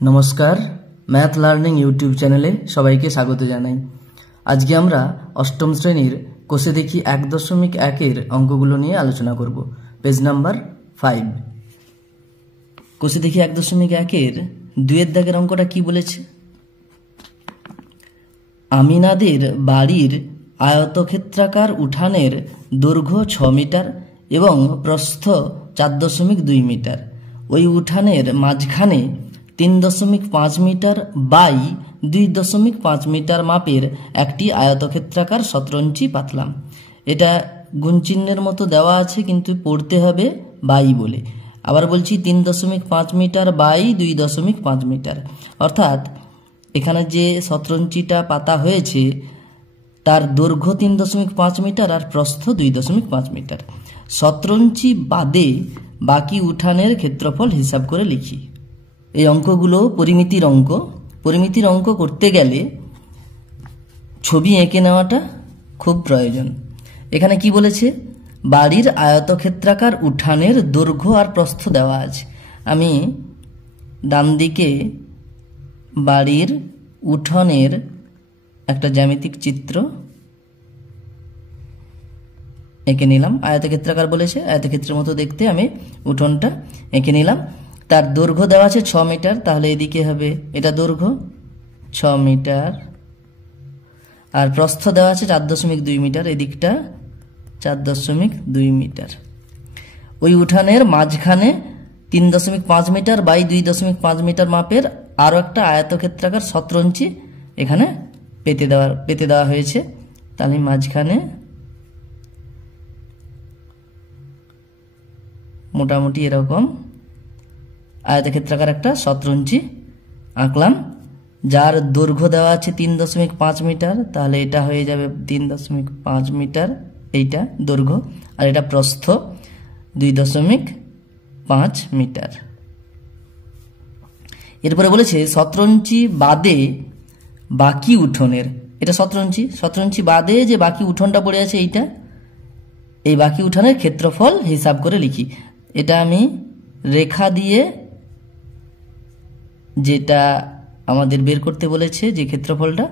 नमस्कार math learning YouTube चैनेले सबाइके स्वागत जानाई। आज के आमरा अष्टम श्रेणीर कोषे देखी 1.1 अंकगुलो निये आलोचना करब। Page number 5। कोषे देखी 1.1 दुइয়ের দাগের অঙ্কটা কি বলেছে? আমিনাদের বাড়ির আয়তক্ষেত্রাকার উঠানের দৈর্ঘ্য 6 মিটার এবং প্রস্থ 4.2 মিটার। ওই উঠানের মাঝখানে 3.5 মিটার বাই 2.5 মিটার মাপের একটি আয়তক্ষেত্রাকার শতরঞ্চি পাতলাম। এটা গুণচিহ্নের মতো দেওয়া আছে কিন্তু পড়তে হবে বাই বলে। আবার বলছি 3.5 মিটার বাই 2.5 মিটার, অর্থাৎ এখানে যে শতরঞ্চিটা পাতা হয়েছে তার দৈর্ঘ্য 3.5 মিটার আর প্রস্থ 2.5 মিটার। শতরঞ্চি বাদে বাকি উঠানের ক্ষেত্রফল হিসাব করে লিখি। এই অঙ্কগুলো পরিমিতির অঙ্ক করতে গেলে ছবি এঁকে নেওয়াটা খুব প্রয়োজন। এখানে কি বলেছে? বাড়ির আয়তক্ষেত্রাকার উঠানের দৈর্ঘ্য আর প্রস্থ দেওয়া আছে। আমি ডান দিকে বাড়ির উঠানের একটা জ্যামিতিক চিত্র এঁকে নিলাম। আয়তক্ষেত্রাকার বলেছে, আয়তক্ষেত্রের মতো দেখতে আমি উঠোনটা এঁকে নিলাম। তার দৈর্ঘ্য দেওয়া আছে 6 মিটার, তাহলে এদিকে হবে এটা দৈর্ঘ্য 6 মিটার, আর প্রস্থ দেওয়া আছে 4.2 মিটার, এদিকটা 4.2 মিটার। ওই উঠানের মাঝখানে 3.5 মিটার বাই 2.5 মিটার মাপের আরও একটা আয়তক্ষেত্রাকার শতরঞ্চি এখানে পেতে দেওয়া হয়েছে। তাহলে মাঝখানে মোটামুটি এরকম আয়তক্ষেত্রাকার একটা শতরঞ্চি আঁকলাম, যার দৈর্ঘ্য দেওয়া আছে 3.5 মিটার, তাহলে এটা হয়ে যাবে 3.5 মিটার এইটা দৈর্ঘ্য, আর এটা প্রস্থ 2.5 মিটার। এরপরে বলেছে শতরঞ্চি বাদে বাকি উঠোনের, এটা শতরঞ্চি বাদে যে বাকি উঠোনটা পড়ে আছে এইটা, এই বাকি উঠোনের ক্ষেত্রফল হিসাব করে লিখি। এটা আমি রেখা দিয়ে যেটা আমাদের বের করতে বলেছে যে ক্ষেত্রফলটা,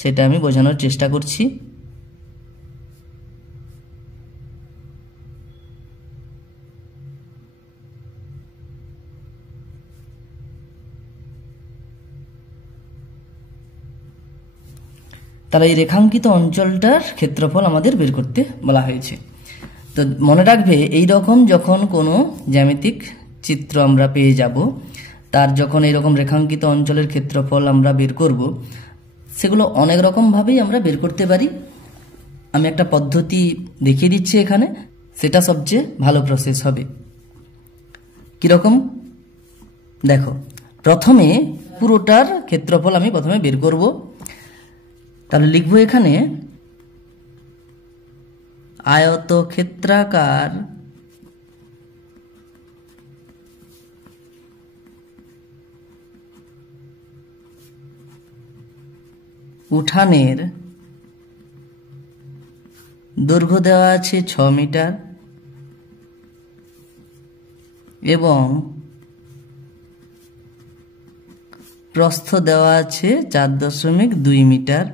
সেটা আমি বোঝানোর চেষ্টা করছি। তাহলে এই রেখাঙ্কিত অঞ্চলটার ক্ষেত্রফল আমাদের বের করতে বলা হয়েছে। তো মনে রাখবে, এই রকম যখন কোনো জ্যামিতিক চিত্র আমরা পেয়ে যাব, তার যখন এইরকম রেখাঙ্কিত অঞ্চলের ক্ষেত্রফল আমরা বের করব, সেগুলো অনেক রকমভাবেই আমরা বের করতে পারি। আমি একটা পদ্ধতি দেখিয়ে দিচ্ছি এখানে, সেটা সবচেয়ে ভালো প্রসেস হবে। কীরকম দেখো, প্রথমে পুরোটার ক্ষেত্রফল আমি প্রথমে বের করব। তাহলে লিখব এখানে আয়তক্ষেত্রাকার উঠানের দৈর্ঘ্য দেওয়া আছে 6 মিটার এবং প্রস্থ দেওয়া আছে 4.2 মিটার।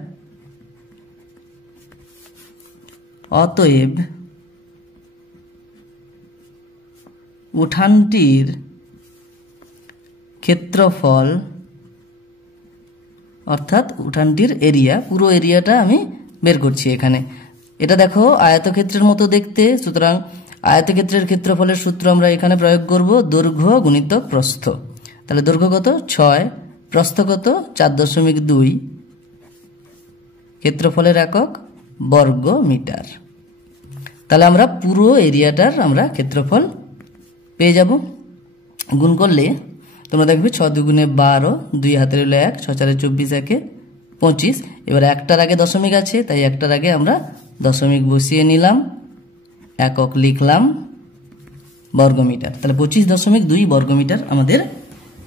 অতএব উঠানটির ক্ষেত্রফল অর্থাৎ উঠানটির এরিয়া, পুরো এরিয়াটা আমি বের করছি এখানে। এটা দেখো আয়তক্ষেত্রের মতো দেখতে, সুতরাং আয়তক্ষেত্রের ক্ষেত্রফলের সূত্র আমরা এখানে প্রয়োগ করব, দৈর্ঘ্য গুণিতক প্রস্থ। তাহলে দৈর্ঘ্য কত? 6, প্রস্থ কত? 4.2, ক্ষেত্রফলের একক বর্গ মিটার। তাহলে আমরা পুরো এরিয়াটার আমরা ক্ষেত্রফল পেয়ে যাব। গুণ করলে তোমরা দেখবে 6 দুগুণে 12, 2 হাতের হলো 1, 6 4 24, 1 25। এবার একটার আগে দশমিক আছে, তাই একটার আগে আমরা দশমিক বসিয়ে নিলাম, একক লিখলাম বর্গমিটার। তাহলে 25.2 বর্গমিটার আমাদের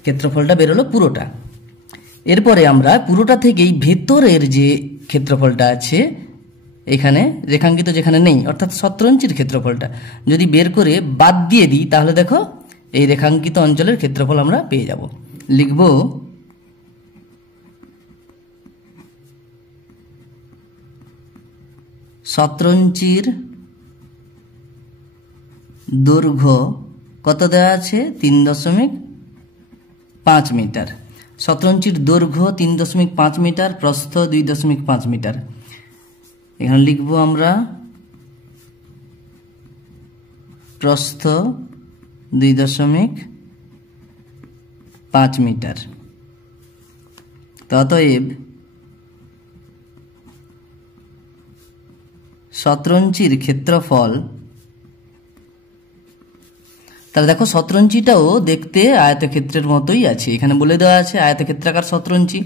ক্ষেত্রফলটা বেরোলো পুরোটা। এরপরে আমরা পুরোটা থেকেই ভেতরের যে ক্ষেত্রফলটা আছে এখানে রেখাঙ্কিত যেখানে নেই, অর্থাৎ শতরঞ্চির ক্ষেত্রফলটা যদি বের করে বাদ দিয়ে দিই, তাহলে দেখো এই রেখাঙ্কিত অঞ্চলের ক্ষেত্রফল আমরা পেয়ে যাব। লিখব শতরঞ্চির দৈর্ঘ্য কত দেওয়া আছে 3.5 মিটার। শতরঞ্চির দৈর্ঘ্য 3.5 মিটার, প্রস্থ 2.5 মিটার। এখানে লিখব আমরা প্রস্থ 2.5 মিটার। অতএব শতরঞ্চির ক্ষেত্রফল, তাহলে দেখো শতরঞ্চিটাও দেখতে আয়তক্ষেত্রের মতোই আছে। এখানে বলে দেওয়া আছে আয়তক্ষেত্রাকার শতরঞ্চি।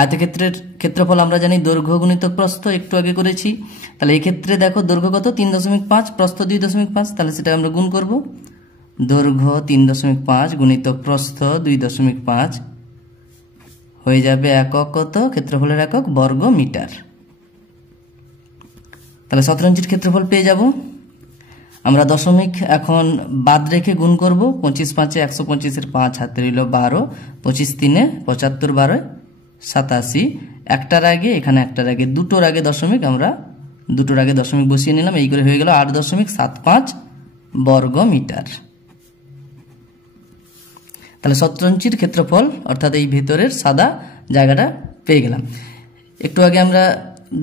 আয়তক্ষেত্রের ক্ষেত্রফল আমরা জানি দৈর্ঘ্য গুণিতক প্রস্থ, একটু আগে করেছি। তাহলে এই ক্ষেত্রে দেখো দৈর্ঘ্য কত 3.5, প্রস্থ 2.5, তাহলে সেটা আমরা গুণ করব। দৈর্ঘ্য 3.5 গুণিতক প্রস্থ 2.5 হয়ে যাবে একক কত, ক্ষেত্রফলের একক বর্গ মিটার। তাহলে শতরঞ্চির ক্ষেত্রফল পেয়ে যাব। আমরা দশমিক এখন বাদ রেখে গুণ করব। 25 5 125 5 হাতে রইল 12, 25 3 75 12 87। একটার আগে এখানে একটার আগে দুটোর আগে দশমিক, আমরা দুটোর আগে দশমিক বসিয়ে নিলাম। এই করে হয়ে গেল 8.75 বর্গ মিটার। তাহলে শতরঞ্চির ক্ষেত্রফল অর্থাৎ এই ভেতরের সাদা জায়গাটা পেয়ে গেলাম। একটু আগে আমরা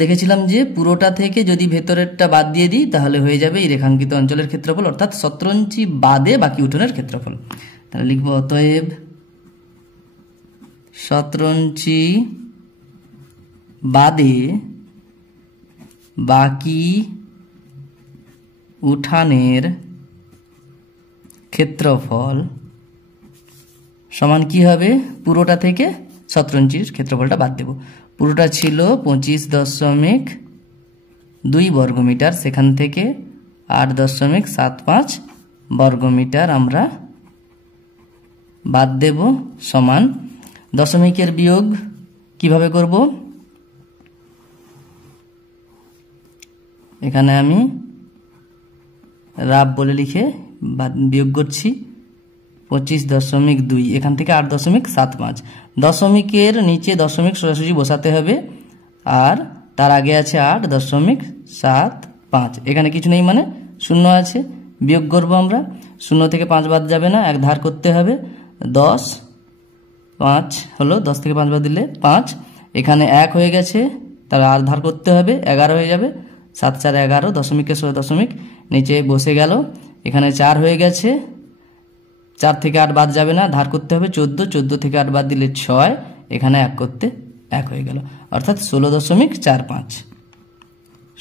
দেখেছিলাম যে পুরোটা থেকে যদি ভেতরেরটা বাদ দিয়ে দিই তাহলে হয়ে যাবে এই রেখাঙ্কিত অঞ্চলের ক্ষেত্রফল, অর্থাৎ শতরঞ্চি বাদে বাকি উঠোনের ক্ষেত্রফল। তাহলে লিখব অতএব শতরঞ্চি বাদে বাকি উঠানের ক্ষেত্রফল সমান কি হবে, পুরোটা থেকে শতরঞ্চির ক্ষেত্রফলটা বাদ দেব। পুরোটা ছিল 25.2 বর্গমিটার, সেখান থেকে 8.75 বর্গমিটার আমরা বাদ দেব, সমান দশমিকের বিয়োগ কিভাবে করব, এখানে আমি রাব বলে লিখে বিয়োগ করছি। 25.2 এখান থেকে 8.75, দশমিকের নিচে দশমিক সোজাসুজি বসাতে হবে, আর তার আগে আছে 8.75। এখানে কিছু নেই মানে শূন্য আছে, বিয়োগ করব আমরা। শূন্য থেকে 5 বাদ যাবে না, এক ধার করতে হবে। 10 5 হলো, 10 থেকে 5 বাদ দিলে 5, এখানে 1 হয়ে গেছে, তাহলে আর ধার করতে হবে, 11 হয়ে যাবে। 7 4 11, দশমিকের সোজা দশমিক নিচে বসে গেল। এখানে 4 হয়ে গেছে, 4 থেকে 8 বাদ যাবে না, ধার করতে হবে। 14, 14 থেকে 8 বাদ দিলে 6, এখানে 1 করতে 1 হয়ে গেল, অর্থাৎ 16.45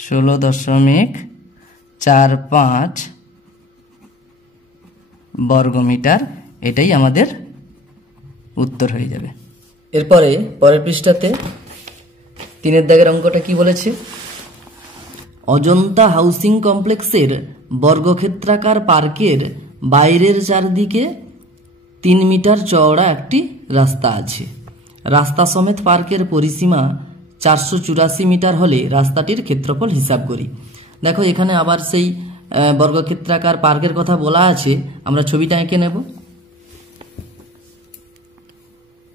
16.45 বর্গমিটার। এটাই আমাদের উত্তর হয়ে যাবে। এরপরে পরের পৃষ্ঠাতে 3 দাগের অঙ্কটা কি বলেছে, অজন্তা হাউসিং কমপ্লেক্সের বর্গক্ষেত্রাকার পার্কের বাইরের চারদিকে 3 মিটার চওড়া একটি রাস্তা আছে। রাস্তা সমেত পার্কের পরিসীমা 484 মিটার হলে রাস্তাটির ক্ষেত্রফল হিসাব করি। দেখো এখানে আবার সেই বর্গক্ষেত্রাকার পার্কের কথা বলা আছে, আমরা ছবিটা এঁকে নেব।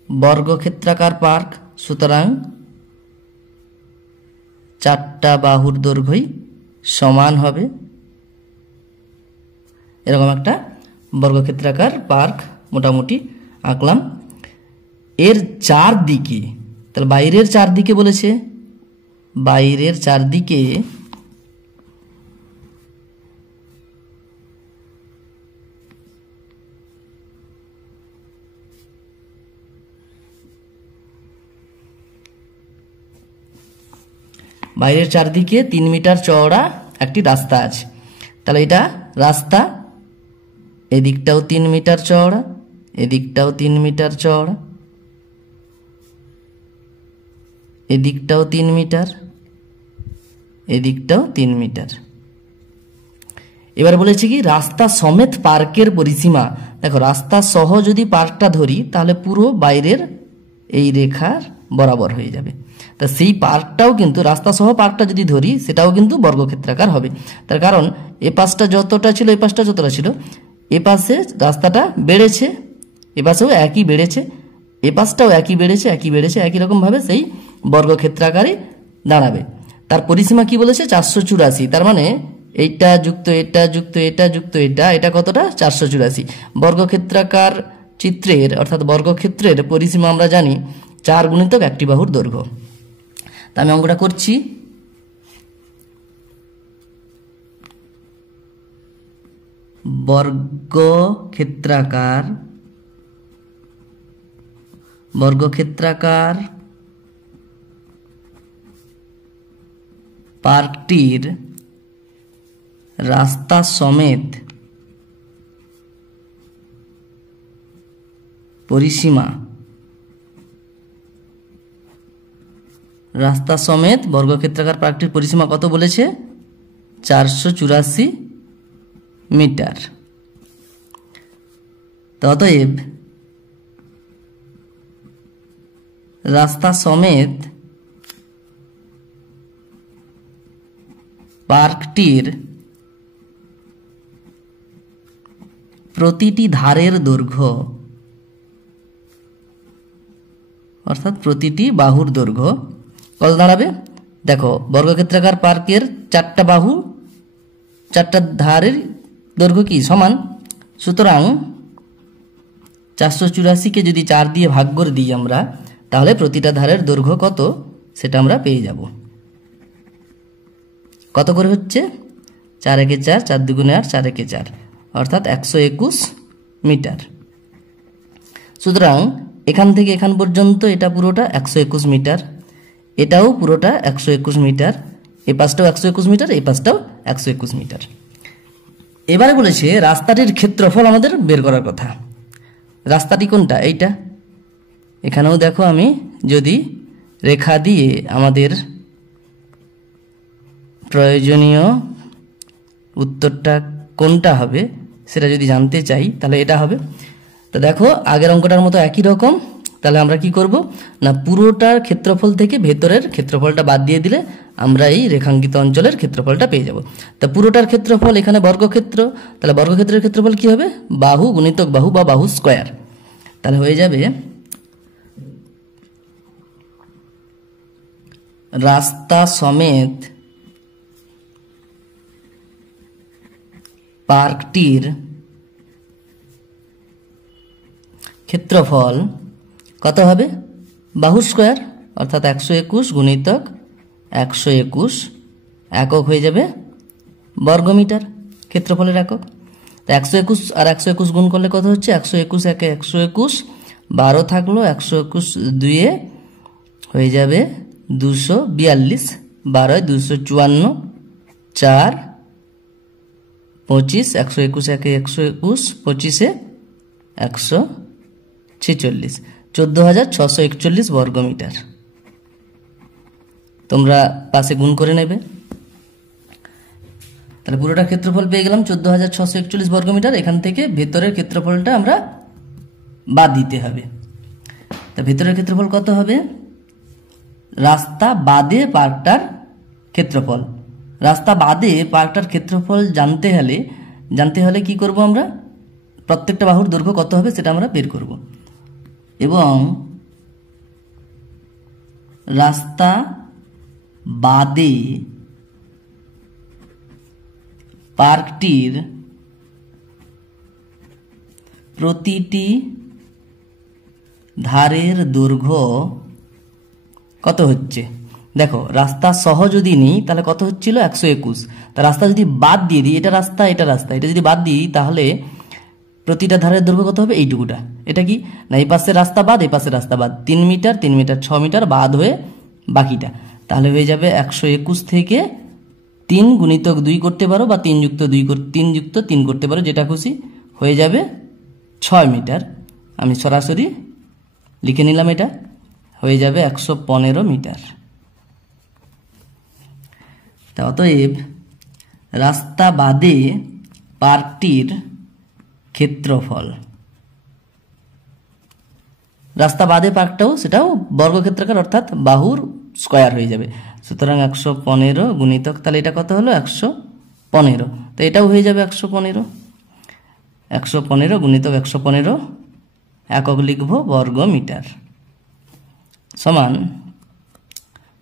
বর্গক্ষেত্রাকার পার্ক, সুতরাং 4টা বাহুর দৈর্ঘ্যই সমান হবে। এরকম একটা বর্গক্ষেত্রাকার পার্ক মোটামুটি আঁকলাম। এর চারদিকে, তাহলে বাইরের চারদিকে বলেছে, বাইরের চারদিকে বাইরের চারদিকে 3 মিটার চওড়া একটি রাস্তা আছে। তাহলে এটা রাস্তা, এদিকটাও 3 মিটার চওড়া, এদিকটাও 3 মিটার চওড়া, এদিকটাও 3 মিটার, এদিকটাও 3 মিটার। এবার বলেছে কি রাস্তা সমেত পার্কের পরিসীমা। দেখো রাস্তা সহ যদি পার্কটা ধরি তাহলে পুরো বাইরের এই রেখার বরাবর হয়ে যাবে। তা সেই পার্কটাও কিন্তু রাস্তা সহ পার্কটা যদি ধরি সেটাও কিন্তু বর্গক্ষেত্রাকার হবে। তার কারণ এ পাশটা যতটা ছিল এই পাশটা যতটা ছিল, এ পাশে রাস্তাটা বেড়েছে, এ পাশেও একই বেড়েছে, এ পাশটাও একই বেড়েছে, একই রকমভাবে সেই বর্গক্ষেত্রাকারে দাঁড়াবে। তার পরিসীমা কি বলেছে? 484। তার মানে এইটা যুক্ত এটা যুক্ত এটা যুক্ত এটা কতটা? 484। বর্গক্ষেত্রাকার চিত্রের অর্থাৎ বর্গক্ষেত্রের পরিসীমা আমরা জানি 4 গুণিতক একটি বাহুর দৈর্ঘ্য। তা আমি অঙ্কটা করছি। বর্গক্ষেত্রাকার পার্কটির রাস্তা সমেত পরিসীমা বর্গক্ষেত্রাকার পার্কটির পরিসীমা কত বলেছে? 484 মিটার। অতএব রাস্তা সমেত পার্কটির প্রতিটি ধারের দৈর্ঘ্য অর্থাৎ প্রতিটি বাহুর দৈর্ঘ্য কত দাঁড়াবে? দেখো, বর্গক্ষেত্রাকার পার্কের 4টা বাহু, 4টা ধারের দৈর্ঘ্য কি সমান। সুতরাং 484কে যদি 4 দিয়ে ভাগ করে দিই আমরা, তাহলে প্রতিটা ধারের দৈর্ঘ্য কত সেটা আমরা পেয়ে যাব। কত করে হচ্ছে? 4 একে 4, 4 দুগুণে 8, 4 একে 4, অর্থাৎ 121 মিটার। সুতরাং এখান থেকে এখান পর্যন্ত এটা পুরোটা 121 মিটার, এটাও পুরোটা 121 মিটার, এই পাশটাও 121 মিটার, এই পাশটাও 121 মিটার। এবারে বলেছে রাস্তাটির ক্ষেত্রফল আমাদের বের করার কথা। রাস্তাটি কোনটা? এইটা। এখানেও দেখো আমি যদি রেখা দিয়ে আমাদের প্রয়োজনীয় উত্তরটা কোনটা হবে সেটা যদি জানতে চাই তাহলে এটা হবে। তো দেখো, আগের অঙ্কটার মতো একই রকম। তাহলে আমরা কি করব না, পুরোটার ক্ষেত্রফল থেকে ভেতরের ক্ষেত্রফলটা বাদ দিয়ে দিলে আমরা এই রেখাঙ্কিত অঞ্চলের ক্ষেত্রফলটা পেয়ে যাব। তা পুরোটার ক্ষেত্রফল এখানে বর্গক্ষেত্র, তাহলে বর্গক্ষেত্রের ক্ষেত্রফল কি হবে? বাহু গুণিতক বাহু বা বাহু স্কয়ার। তাহলে হয়ে যাবে রাস্তা সমেত পার্কটির ক্ষেত্রফল কত হবে? বাহু স্কয়ার, অর্থাৎ 121 গুণিতক 121 একক হয়ে যাবে বর্গমিটার, ক্ষেত্রফলের একক। তো 121 আর 121 গুণ করলে কত হচ্ছে? 121 একে 121, 12 থাকলো, 121 দুইয়ে হয়ে যাবে 242, 12 254, 4 25, 121 একে 121, 25-এ 146, 14,641 বর্গমিটার। তোমরা পাশে গুণ করে নেবে। তাহলে পুরোটা ক্ষেত্রফল পেয়ে গেলাম 14,641 বর্গমিটার। এখান থেকে ভেতরের ক্ষেত্রফলটা আমরা বাদ দিতে হবে। তা ভেতরের ক্ষেত্রফল কত হবে? রাস্তা বাদে পার্কটার ক্ষেত্রফল। রাস্তা বাদে পার্কটার ক্ষেত্রফল জানতে হলে কি করব আমরা? প্রত্যেকটা বাহুর দৈর্ঘ্য কত হবে সেটা আমরা বের করব। এবং রাস্তা বাদে পার্কটির প্রতিটি ধারের দৈর্ঘ্য কত হচ্ছে? দেখো, রাস্তা সহ যদি নিই তাহলে কত হচ্ছিল? 121। তা রাস্তা যদি বাদ দিয়ে দিই, এটা রাস্তা এটা যদি বাদ দিই তাহলে প্রতিটা ধারের দৈর্ঘ্য কত হবে? এইটুকুটা। এটা কি না, এই পাশে রাস্তা বাদ, এই পাশে রাস্তা বাদ, 3 মিটার 3 মিটার 6 মিটার বাদ হয়ে বাকিটা। তাহলে হয়ে যাবে 121 থেকে 3 গুণিতক 2 করতে পারো বা 3 যুক্ত 3 করতে পারো, যেটা খুশি। হয়ে যাবে 6 মিটার। আমি সরাসরি লিখে নিলাম, এটা হয়ে যাবে 115 মিটার। তা অতএব রাস্তা বাদে পার্কটির ক্ষেত্রফল, রাস্তা বাদে পার্কটাও সেটাও বর্গক্ষেত্রাকার অর্থাৎ বাহুর স্কয়ার হয়ে যাবে। সুতরাং 115 গুণিতক, তাহলে এটা কত হলো? 115। তো এটাও হয়ে যাবে 115 গুণিতক 115 একক লিখব বর্গ মিটার, সমান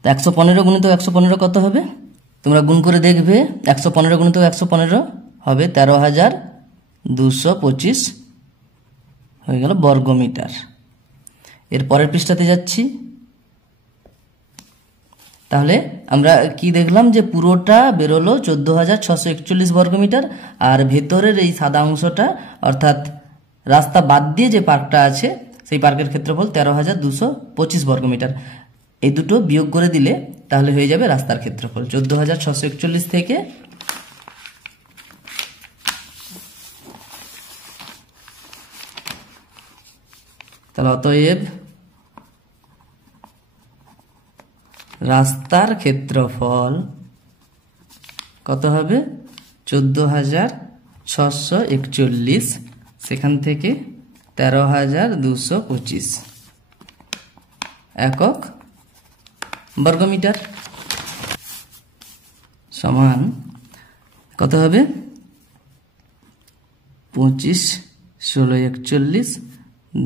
115 গুণিত 115 কত হবে? তোমরা গুণ করে দেখবে। 115 গুণিত 115 হবে 13,225 হয়ে গেল বর্গ মিটার। এর পরের পৃষ্ঠাতে যাচ্ছি। তাহলে আমরা কি দেখলাম যে পুরোটা বেরোলো 14,641 বর্গমিটার, আর ভেতরের এই সাদা অংশটা অর্থাৎ রাস্তা বাদ দিয়ে যে পার্কটা আছে সেই পার্কের ক্ষেত্রফল 13,225 বর্গমিটার। এই দুটো বিয়োগ করে দিলে তাহলে হয়ে যাবে রাস্তার ক্ষেত্রফল 14,641 থেকে তাহলে অতএব রাস্তার ক্ষেত্রফল কত হবে? 14,641, সেখান থেকে 13,225 একক বর্গমিটার, সমান কত হবে? 25, 16, 41,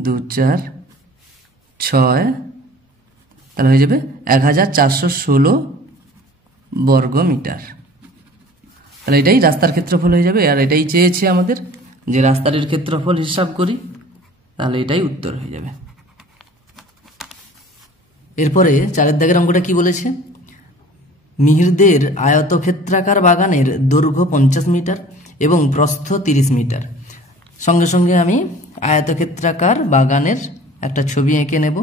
2, 4, 6, তাহলে হয়ে যাবে 1416 বর্গমিটার। তাহলে এটাই রাস্তার ক্ষেত্রফল হয়ে যাবে। আর এটাই চেয়েছে আমাদের যে রাস্তার ক্ষেত্রফল হিসাব করি, তাহলে এটাই উত্তর হয়ে যাবে। এরপরে 4 দাগের অঙ্কটা কি বলেছে? মিহিরদের আয়তক্ষেত্রাকার বাগানের দৈর্ঘ্য 50 মিটার এবং প্রস্থ 30 মিটার। সঙ্গে সঙ্গে আমি আয়তক্ষেত্রাকার বাগানের একটা ছবি এঁকে নেব।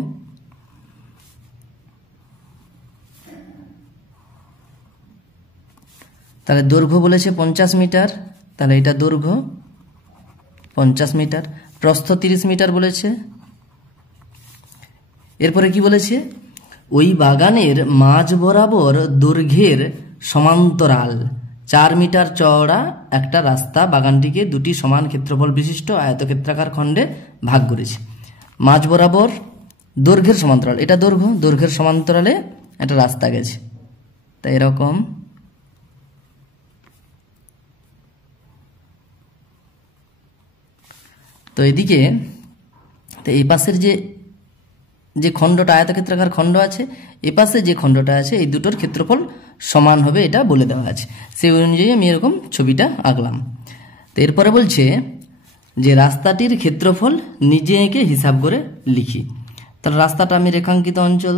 তাহলে দৈর্ঘ্য বলেছে 50 মিটার, তাহলে এটা দৈর্ঘ্য 50 মিটার, প্রস্থ 30 মিটার বলেছে। এরপরে কি বলেছে? ওই বাগানের মাঝ বরাবর দৈর্ঘ্যের সমান্তরাল 4 মিটার চওড়া একটা রাস্তা বাগানটিকে দুটি সমান ক্ষেত্রফল বিশিষ্ট আয়তক্ষেত্রাকার খণ্ডে ভাগ করেছে। মাঝ বরাবর দৈর্ঘ্যের সমান্তরাল, এটা দৈর্ঘ্য, দৈর্ঘ্যের সমান্তরালে একটা রাস্তা গেছে, তাই এরকম তো এদিকে তো এই পাশের যে খণ্ডটা আয়তক্ষেত্রাকার খণ্ড আছে, এ পাশে যে খণ্ডটা আছে, এই দুটোর ক্ষেত্রফল সমান হবে এটা বলে দেওয়া আছে। সেই অনুযায়ী আমি এরকম ছবিটা আঁকলাম। তো এরপরে বলছে যে রাস্তাটির ক্ষেত্রফল নিজে এঁকে হিসাব করে লিখি। তাহলে রাস্তাটা আমি রেখাঙ্কিত অঞ্চল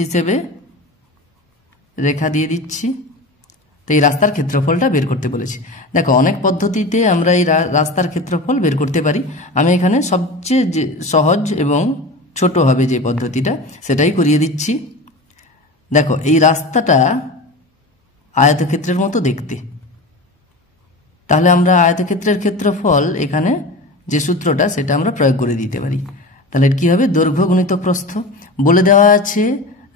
হিসেবে রেখা দিয়ে দিচ্ছি। তো এই রাস্তার ক্ষেত্রফলটা বের করতে বলেছি। দেখো অনেক পদ্ধতিতে আমরা এই রাস্তার ক্ষেত্রফল বের করতে পারি। আমি এখানে সবচেয়ে যে সহজ এবং ছোট হবে যে পদ্ধতিটা সেটাই করিয়ে দিচ্ছি। দেখো এই রাস্তাটা আয়তক্ষেত্রের মতো দেখতে, তাহলে আমরা আয়তক্ষেত্রের ক্ষেত্রফল এখানে যে সূত্রটা সেটা আমরা প্রয়োগ করে দিতে পারি। তাহলে কি হবে? দৈর্ঘ্য গুণিত প্রস্থ। বলে দেওয়া আছে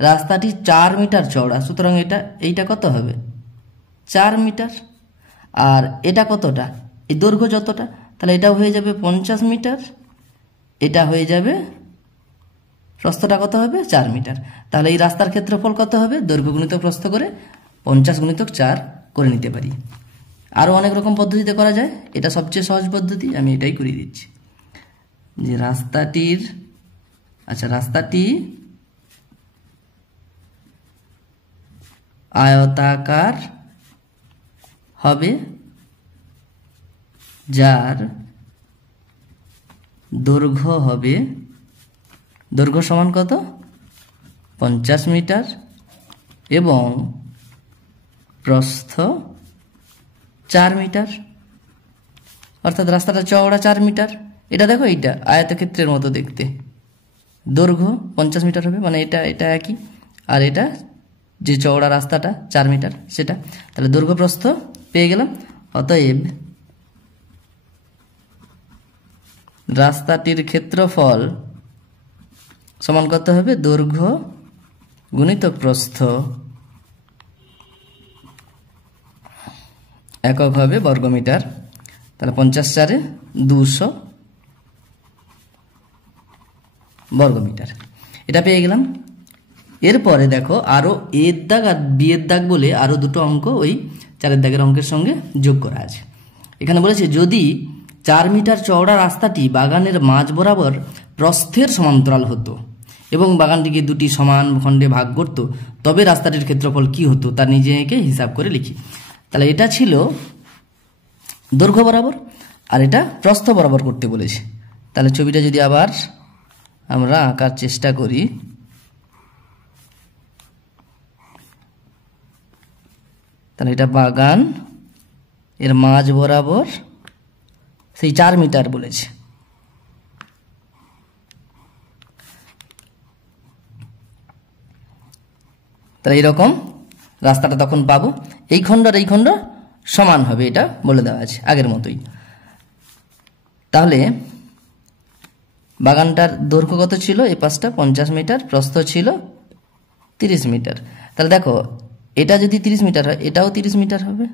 রাস্তাটি 4 মিটার চওড়া, সুতরাং এইটা কত হবে? 4 মিটার। আর এটা কতটা? এই দৈর্ঘ্য যতটা, তাহলে এটাও হয়ে যাবে 50 মিটার, এটা হয়ে যাবে প্রস্থটা কত হবে? 4 মিটার। তাহলে এই রাস্তার ক্ষেত্রফল কত হবে? দৈর্ঘ্য গুণিত প্রস্থ করে 50 গুণিত 4 করে নিতে পারি। আরও অনেক রকম পদ্ধতিতে করা যায়, এটা সবচেয়ে সহজ পদ্ধতি, আমি এটাই করিয়ে দিচ্ছি। যে রাস্তাটি আয়তাকার হবে যার দৈর্ঘ্য হবে, দৈর্ঘ্য সমান কত? 50 মিটার এবং প্রস্থ 4 মিটার, অর্থাৎ রাস্তাটা চওড়া 4 মিটার। এটা দেখো এইটা আয়তক্ষেত্রের মতো দেখতে, দৈর্ঘ্য 50 মিটার হবে, মানে এটা একই, আর এটা যে চওড়া রাস্তাটা 4 মিটার সেটা। তাহলে দৈর্ঘ্য প্রস্থ পেয়ে গেলাম। অতএব রাস্তাটির ক্ষেত্রফল সমান কত হবে? দৈর্ঘ্য গুণিত প্রস্থ একক হবে বর্গমিটার। তাহলে 50 4 200 বর্গমিটার, এটা পেয়ে গেলাম। এরপরে দেখো আরো এর দাগ আর বি এর দাগ বলে আরো দুটো অঙ্ক ওই 4 দাগের অঙ্কের সঙ্গে যোগ করা আছে। এখানে বলেছে যদি 4 মিটার চওড়া রাস্তাটি বাগানের মাঝ বরাবর প্রস্থের সমান্তরাল হতো এবং বাগানটিকে দুটি সমান খণ্ডে ভাগ করত, তবে রাস্তাটির ক্ষেত্রফল কি হতো তা নিজেকে হিসাব করে লিখি। তাহলে এটা ছিল দৈর্ঘ্য বরাবর, আর এটা প্রস্থ বরাবর করতে বলেছে। তাহলে ছবিটা যদি আবার আমরা আঁকার চেষ্টা করি, তাহলে এটা বাগান, এর মাঝ বরাবর সেই 4 মিটার বলেছে। তাহলে এইরকম রাস্তাটা তখন পাবো। এই খণ্ড আর এই খণ্ড সমান হবে, এটা বলে দেওয়া আছে আগের মতোই। তাহলে বাগানটার দৈর্ঘ্য কত ছিল? এই পাশটা 50 মিটার, প্রস্থ ছিল 30 মিটার। তাহলে দেখো, এটা যদি 30 মিটার হয়, এটাও 30 মিটার হবে।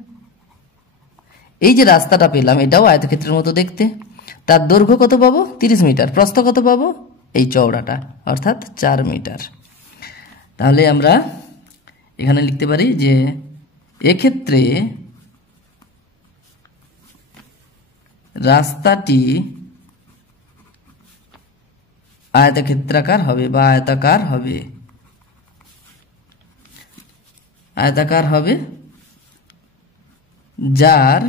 এই যে রাস্তাটা পেলাম, এটাও আয়তক্ষেত্রের মতো দেখতে। তার দৈর্ঘ্য কত পাবো? 30 মিটার। প্রস্থ কত পাবো? এই চওড়াটা, অর্থাৎ 4 মিটার। তাহলে আমরা এখানে লিখতে পারি যে এক্ষেত্রে রাস্তাটি আয়তক্ষেত্রাকার হবে বা আয়তাকার হবে। আয়তাকার হবে, যার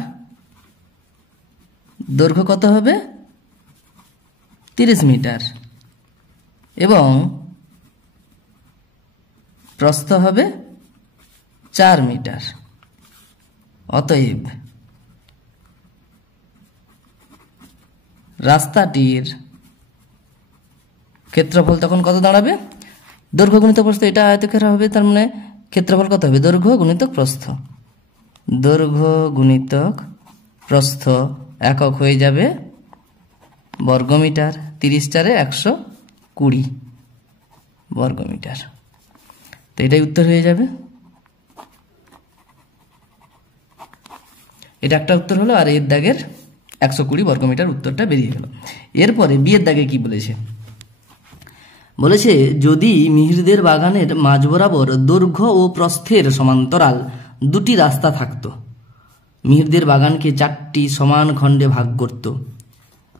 দৈর্ঘ্য কত হবে? 30 মিটার এবং প্রস্থ হবে 4 মিটার। অতএব রাস্তাটির ক্ষেত্রফল তখন কত দাঁড়াবে? দৈর্ঘ্য গুণিতক প্রস্থ, এটা আয়তক্ষেত্র হবে, তার মানে ক্ষেত্রফল কত হবে? দৈর্ঘ্য গুণিতক প্রস্থ। দৈর্ঘ্য গুণিতক প্রস্থ একক হয়ে যাবে বর্গমিটার। 30 চারে 120 বর্গমিটার। তো এটাই উত্তর হয়ে যাবে। এটা একটা উত্তর হলো, আর এর দাগের 120 বর্গমিটার উত্তরটা বেরিয়ে গেল। এরপরে বিয়ের দাগে কি বলেছে? বলেছে যদি মিহিরদের বাগানের মাঝ বরাবর দৈর্ঘ্য ও প্রস্থের সমান্তরাল দুটি রাস্তা থাকতো, মিহিরদের বাগানকে 4টি সমান খণ্ডে ভাগ করত,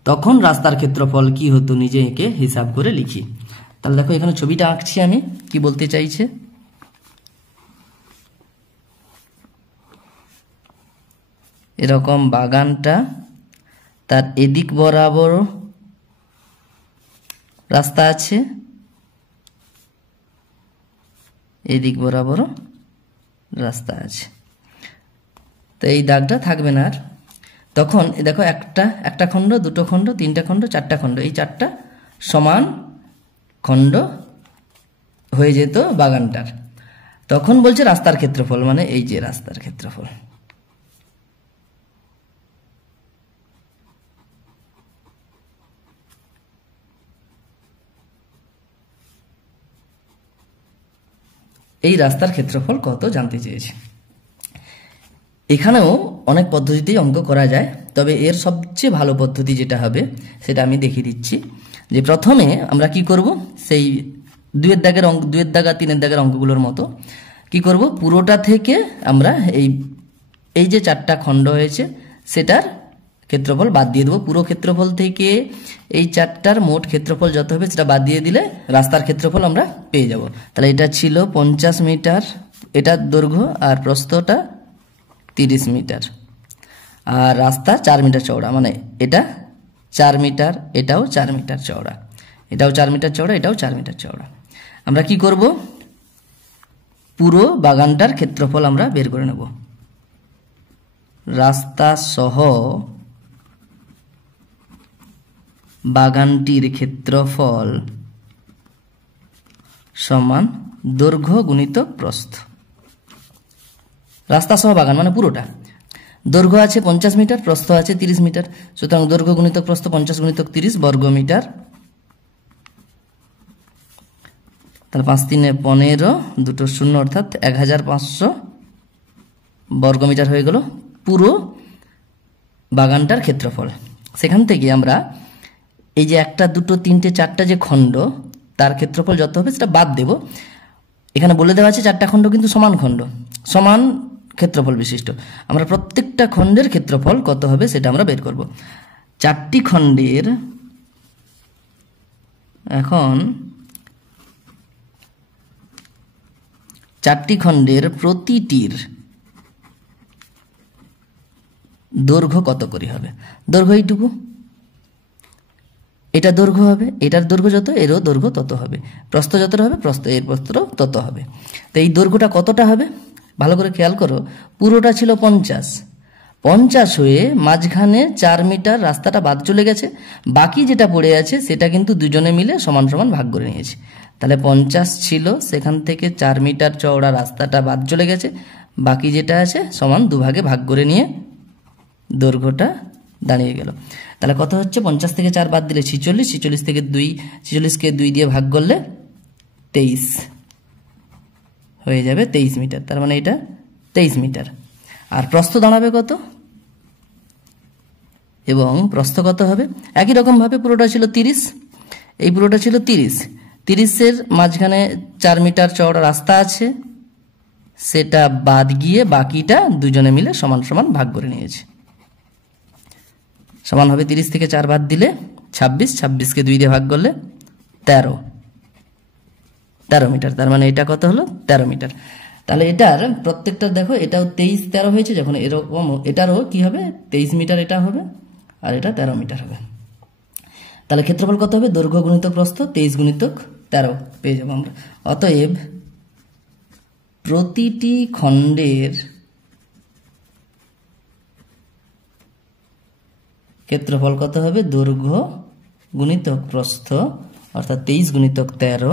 তখন রাস্তার ক্ষেত্রফল কি হতো নিজে এঁকে হিসাব করে লিখি। তাহলে দেখো, এখানে ছবিটা আঁকছি আমি, কি বলতে চাইছে। এরকম বাগানটা, তার এদিক বরাবর রাস্তা আছে, এদিক বরাবর রাস্তা আছে। তো এই দাগটা থাকবে না আর। তখন দেখো, একটা খণ্ড, দুটো খণ্ড, তিনটা খণ্ড, 4টা খণ্ড, এই 4টা সমান খণ্ড হয়ে যেত বাগানটার। তখন বলছে রাস্তার ক্ষেত্রফল, মানে এই যে রাস্তার ক্ষেত্রফল। এই রাস্তার ক্ষেত্রফল কত জানতে চেয়েছে। এখানেও অনেক পদ্ধতিতেই অঙ্ক করা যায়, তবে এর সবচেয়ে ভালো পদ্ধতি যেটা হবে সেটা আমি দেখিয়ে দিচ্ছি। যে প্রথমে আমরা কি করব, সেই 2-এর দাগের অঙ্ক, 2-এর দাগা 3-এর দাগের অঙ্কগুলোর মতো কি করব, পুরোটা থেকে আমরা এই যে 4টা খণ্ড হয়েছে সেটার ক্ষেত্রফল বাদ দিয়ে দেবো। পুরো ক্ষেত্রফল থেকে এই 4টার মোট ক্ষেত্রফল যত হবে সেটা বাদ দিয়ে দিলে রাস্তার ক্ষেত্রফল আমরা পেয়ে যাব। তাহলে এটা ছিল 50 মিটার, এটার দৈর্ঘ্য, আর প্রস্থটা 30 মিটার, আর রাস্তা 4 মিটার চওড়া, মানে এটা 4 মিটার, এটাও 4 মিটার চওড়া, এটাও 4 মিটার চওড়া, এটাও 4 মিটার চওড়া। আমরা কি করব, পুরো বাগানটার ক্ষেত্রফল আমরা বের করে নেব। রাস্তা সহ বাগানটির ক্ষেত্রফল সমান দৈর্ঘ্য গুণিতক প্রস্থ। রাস্তা সহ বাগান মানে পুরোটা। দৈর্ঘ্য আছে 50 মিটার, প্রস্থ আছে 30 মিটার, সুতরাং দৈর্ঘ্য গুণিতক প্রস্থ 50 গুণিতক 30 বর্গমিটার। তাহলে 5 3 15, দুটো শূন্য, অর্থাৎ 1500 বর্গমিটার হয়ে গেল পুরো বাগানটার ক্ষেত্রফল। সেখান থেকে আমরা এই যে 1 2 3 4টা যে খণ্ড, তার ক্ষেত্রফল যত হবে সেটা বাদ দেব। এখানে বলে দেওয়া আছে 4টা খণ্ড কিন্তু সমান খণ্ড, সমান ক্ষেত্রফল বিশিষ্ট। আমরা প্রত্যেকটা খণ্ডের ক্ষেত্রফল কত হবে সেটা আমরা বের করব। 4টি খণ্ডের এখন চারটি খণ্ডের প্রতিটির দৈর্ঘ্য কত করে হবে? দৈর্ঘ্য এইটুকু, এটা দৈর্ঘ্য হবে, এটার দৈর্ঘ্য যত এরও দৈর্ঘ্য তত হবে, প্রস্থ যতটা হবে প্রস্থ এর প্রস্থ তত হবে। তো এই দৈর্ঘ্যটা কতটা হবে ভালো করে খেয়াল করো। পুরোটা ছিল 50 হয়ে মাঝখানে 4 মিটার রাস্তাটা বাদ চলে গেছে, বাকি যেটা পড়ে আছে সেটা কিন্তু দুজনে মিলে সমান সমান ভাগ করে নিয়েছে। তাহলে 50 ছিল, সেখান থেকে 4 মিটার চওড়া রাস্তাটা বাদ চলে গেছে, বাকি যেটা আছে সমান দুভাগে ভাগ করে নিয়ে দৈর্ঘ্যটা দাঁড়িয়ে গেল। তাহলে কত হচ্ছে? 50 থেকে 4 বাদ দিলে 46, 46 থেকে 46কে 2 দিয়ে ভাগ করলে 23 হয়ে যাবে, 23 মিটার। তার মানে এটা 23 মিটার। আর প্রস্থ দাঁড়াবে কত? এবং প্রস্থ কত হবে? একই রকমভাবে পুরোটা ছিল 30, এই পুরোটা ছিল 30-এর মাঝখানে 4 মিটার চওড়া রাস্তা আছে, সেটা বাদ গিয়ে বাকিটা দুজনে মিলে সমান সমান ভাগ করে নিয়েছে। সমান হবে 30 থেকে 4 বাদ দিলে 26, 26কে 2 দিয়ে ভাগ করলে 13 মিটার। তার মানে এটা কত হলো? 13 মিটার। তাহলে এটার প্রত্যেকটা দেখো, এটাও 23, 13 হয়েছে, যখন এরকম এটারও কি হবে? 23 মিটার এটা হবে, আর এটা 13 মিটার হবে। তাহলে ক্ষেত্রফল কত হবে? দৈর্ঘ্য গুণিতক প্রস্থ 23 গুণিতক 13 পেয়ে যাবো আমরা। অতএব প্রতিটি খণ্ডের ক্ষেত্রফল কত হবে? দৈর্ঘ্য গুণিতক প্রস্থ, অর্থাৎ 23 গুণিতক 13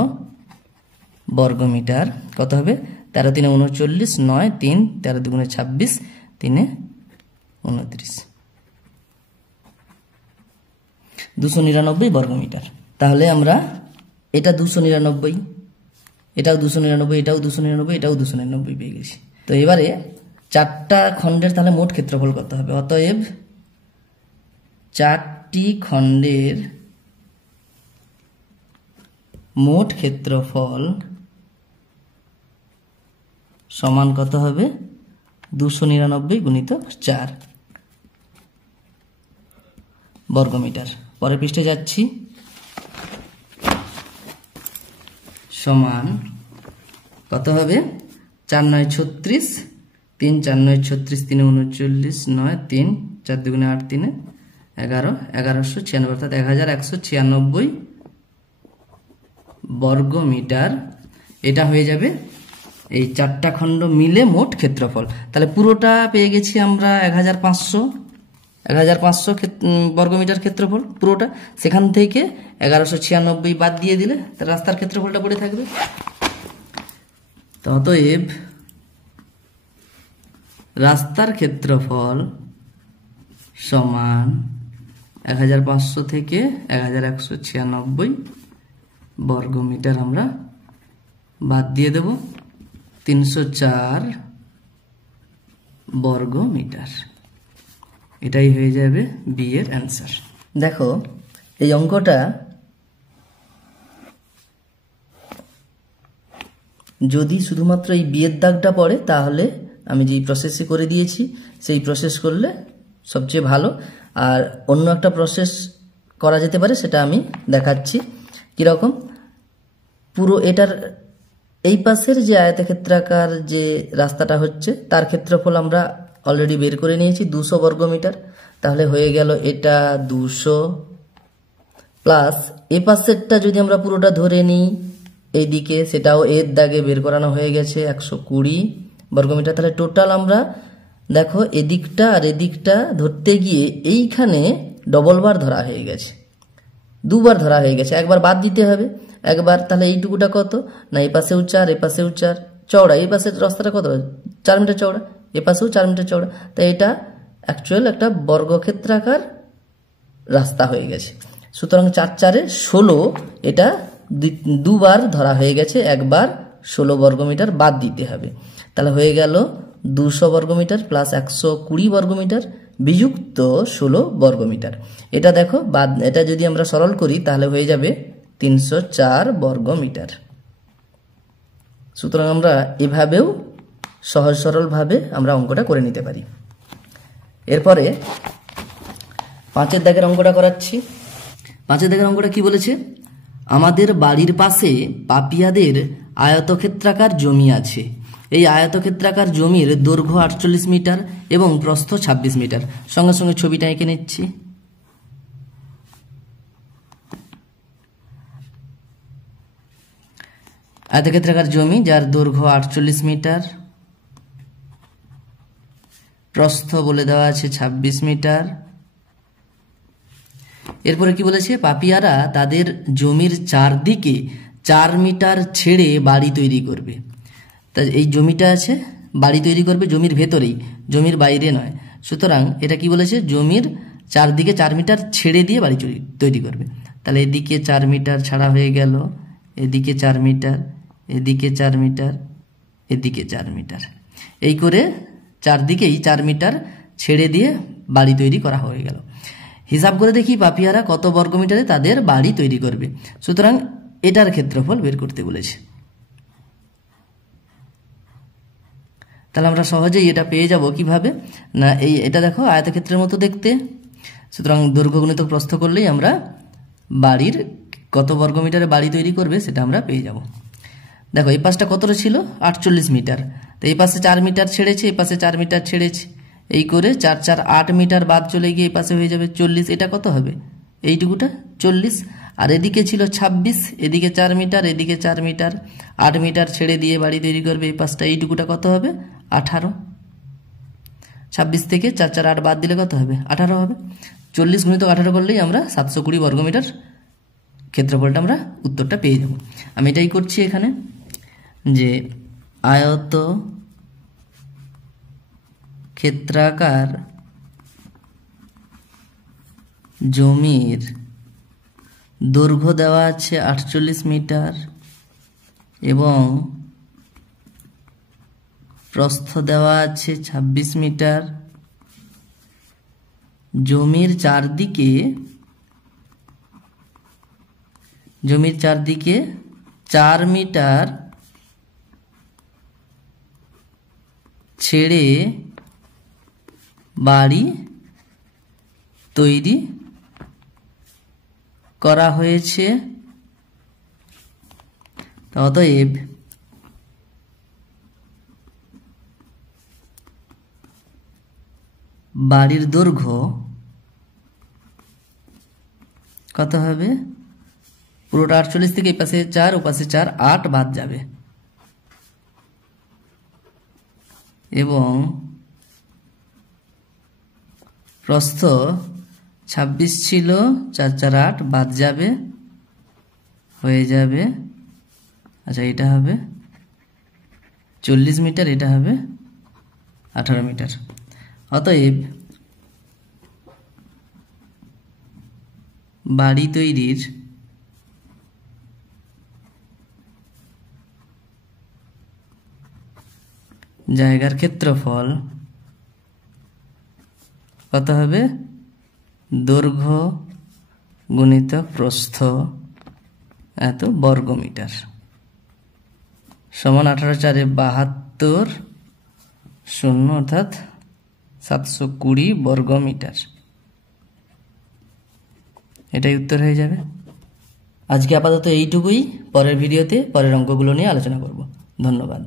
বর্গমিটার। কত হবে? 13 3 39, 9 3 13 2 26, 3 29, 299 বর্গমিটার। তাহলে আমরা এটা 299, এটাও 299, এটাও 299, এটাও 299 পেয়ে গেছি। তো এবারে 4টা খণ্ডের তাহলে মোট ক্ষেত্রফল কত হবে? অতএব 4টি খণ্ডের মোট ক্ষেত্রফল সমান কত হবে? 299 গুণিতক 4 বর্গমিটার। পরের পৃষ্ঠে যাচ্ছি। সমান কত হবে? 4 9 36, 3 4 9 36, 3 39, 9 3 4 2 8 3 11, 1196 অর্থাৎ 1196 বর্গমিটার। এটা হয়ে যাবে এই 4টা খণ্ড মিলে মোট ক্ষেত্রফল। তাহলে পুরোটা পেয়ে গেছি আমরা 1500 বর্গমিটার ক্ষেত্রফল পুরোটা। সেখান থেকে 1196 বাদ দিয়ে দিলে তার রাস্তার ক্ষেত্রফলটা পড়ে থাকবে। অতএব রাস্তার ক্ষেত্রফল সমান 1500 থেকে 1196 বর্গমিটার আমরা বাদ দিয়ে দেব, 304 বর্গমিটার। এটাই হয়ে যাবে বি এর অ্যান্সার। দেখো এই অঙ্কটা যদি শুধুমাত্র এই বি এর দাগটা পড়ে, তাহলে আমি যেই প্রসেসে করে দিয়েছি সেই প্রসেস করলে সবচেয়ে ভালো। আর অন্য একটা প্রসেস করা যেতে পারে, সেটা আমি দেখাচ্ছি কীরকম। পুরো এটার এই পাশের যে আয়তক্ষেত্রাকার যে রাস্তাটা হচ্ছে তার ক্ষেত্রফল আমরা অলরেডি বের করে নিয়েছি 200 বর্গমিটার। তাহলে হয়ে গেল এটা 200 প্লাস এ পাশেরটা যদি আমরা পুরোটা ধরে নিই এইদিকে, সেটাও এর দাগে বের করানো হয়ে গেছে 120 বর্গমিটার। তাহলে টোটাল আমরা দেখো এদিকটা আর এদিকটা ধরতে গিয়ে এইখানে ডবল বার ধরা হয়ে গেছে, দুবার ধরা হয়ে গেছে, একবার বাদ দিতে হবে একবার। তাহলে এইটুকুটা কত না, এই পাশেও 4 এ পাশেও 4 চওড়া, এই পাশের রাস্তাটা কত 4 মিটার চওড়া, এ পাশেও 4 মিটার চওড়া। তাই এটা অ্যাকচুয়াল একটা বর্গক্ষেত্রাকার রাস্তা হয়ে গেছে। সুতরাং 4 4 16, এটা দুবার ধরা হয়ে গেছে, একবার 16 বর্গমিটার বাদ দিতে হবে। তাহলে হয়ে গেল 200 বর্গমিটার প্লাস 120 বর্গমিটার বিযুক্ত 16 বর্গমিটার। এটা দেখো বাদ, এটা যদি আমরা সরল করি তাহলে হয়ে যাবে 304 বর্গমিটার। সুতরাং আমরা এভাবেও সহজ সরলভাবে আমরা অঙ্কটা করে নিতে পারি। এরপরে 5 এর দাগের অঙ্কটা করাচ্ছি। 5 এর দাগের অঙ্কটা কি বলেছে? আমাদের বাড়ির পাশে পাপিয়াদের আয়তক্ষেত্রাকার জমি আছে। এই আয়তক্ষেত্রাকার জমির দৈর্ঘ্য 48 মিটার এবং প্রস্থ 26 মিটার। সঙ্গে সঙ্গে ছবিটা এঁকে নিচ্ছি। আয়তক্ষেত্রাকার জমি যার দৈর্ঘ্য 48 মিটার, প্রস্থ বলে দেওয়া আছে 26 মিটার। এরপরে কি বলেছে, পাপিয়ারা তাদের জমির চারদিকে 4 মিটার ছেড়ে বাড়ি তৈরি করবে। তা এই জমিটা আছে, বাড়ি তৈরি করবে জমির ভেতরেই, জমির বাইরে নয়। সুতরাং এটা কি বলেছে, জমির চারদিকে 4 মিটার ছেড়ে দিয়ে বাড়ি তৈরি করবে। তাহলে এদিকে 4 মিটার ছাড়া হয়ে গেল, এদিকে 4 মিটার, এদিকে 4 মিটার, এদিকে 4 মিটার, এই করে চারদিকেই 4 মিটার ছেড়ে দিয়ে বাড়ি তৈরি করা হয়ে গেল। হিসাব করে দেখি পাপিয়ারা কত বর্গমিটারে তাদের বাড়ি তৈরি করবে। সুতরাং এটার ক্ষেত্রফল বের করতে বলেছে। তাহলে আমরা সহজেই এটা পেয়ে যাব কিভাবে না, এটা দেখো আয়তক্ষেত্রের মতো দেখতে। সুতরাং দৈর্ঘ্য গুণিত প্রস্থ করলেই আমরা বাড়ির কত বর্গমিটারে বাড়ি তৈরি করবে সেটা আমরা পেয়ে যাব। দেখো এই পাশটা কতটা ছিল, 48 মিটার। তো এই পাশে 4 মিটার ছেড়েছে, এই পাশে 4 মিটার ছেড়েছে, এই করে 4 4 8 মিটার বাদ চলে গিয়ে এই পাশে হয়ে যাবে 40। এটা কত হবে, এইটুকুটা 40। আর এদিকে ছিল 26, এদিকে 4 মিটার, এদিকে 4 মিটার, 8 মিটার ছেড়ে দিয়ে বাড়ি তৈরি করবে এই পাশটা, এইটুকুটা কত হবে 18। 26 থেকে 4 4 8 বাদ দিলে কত হবে, 18 হবে। 40 গুণিত 18 করলেই আমরা 720 বর্গমিটার ক্ষেত্রফলটা আমরা উত্তরটা পেয়ে যাব। আমি এটাই করছি এখানে, যে আয়ত ক্ষেত্রাকার জমির দৈর্ঘ্য দেওয়া আছে 48 মিটার এবং প্রস্থ দেওয়া আছে 26 মিটার। জমির চারদিকে 4 মিটার ছেড়ে বাড়ি তৈরি করা হয়েছে। অতএব বাড়ির দৈর্ঘ্য কত হবে, পুরোটা 48 থেকে এই পাশে 4, ও পাশে 4, 8 বাদ যাবে, এবং প্রস্থ 26 ছিল, 4 4 8 বাদ যাবে, হয়ে যাবে, আচ্ছা এটা হবে 40 মিটার, এটা হবে 18 মিটার। অতএব বাড়ি তৈরির জায়গার ক্ষেত্রফল কত হবে, দৈর্ঘ্য গুণিত প্রস্থ এত বর্গমিটার সমান 18 4 72 শূন্য, অর্থাৎ 720 বর্গমিটার। এটাই উত্তর হয়ে যাবে। আজকে আপাতত এইটুকুই, পরের ভিডিওতে পরের অঙ্কগুলো নিয়ে আলোচনা করব। ধন্যবাদ।